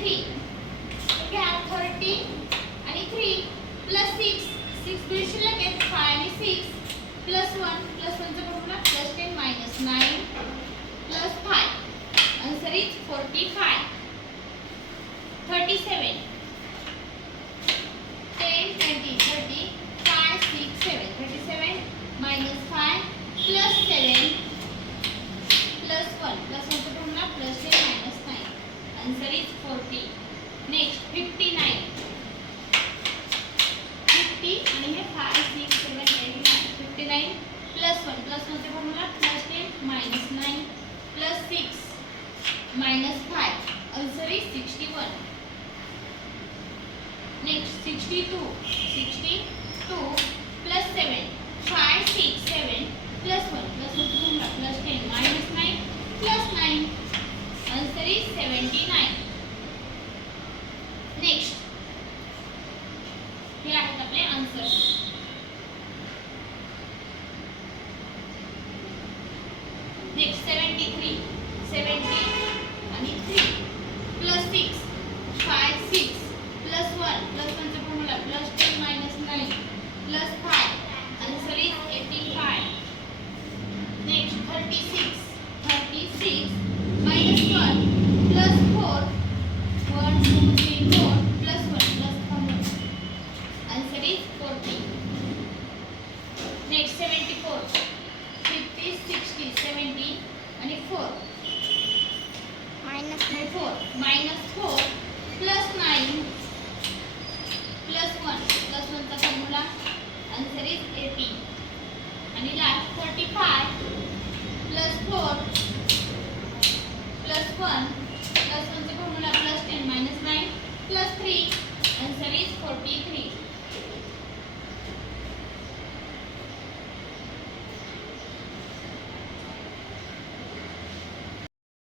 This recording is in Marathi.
3 घ्या 30 आणि 3 प्लस 6 6 बिल शिल्लक आहेत 5 आणि 6 प्लस 1 प्लस 1 चा formula plus 10 minus 9 plus 5 answer is 45 37 10 20 30 5 6 7 37 minus 5 plus 7 plus 1 plus 1 चा formula plus 10 minus 9 answer is 40 next 59 50 आणि हे 5 6 7 8 9 59 प्लस 1 चा formula plus 10 minus 9 plus 6 minus 5 answer is 61 next 62 plus 7 5 6 7 plus 1 plus 1 formula plus 10 minus 9 plus 9 answer is 79 next हे आहेत आपले आन्सर नेक्स्ट 73 70 आणि 3 plus 6 5 6 plus 1 plus 1 चा formula plus 10 minus 9 plus 5 answer is 85 next 36 minus 1 plus 4 1 2 3 4 plus 1 plus formula answer is 40 next 74 50 60 70 and 4 minus 4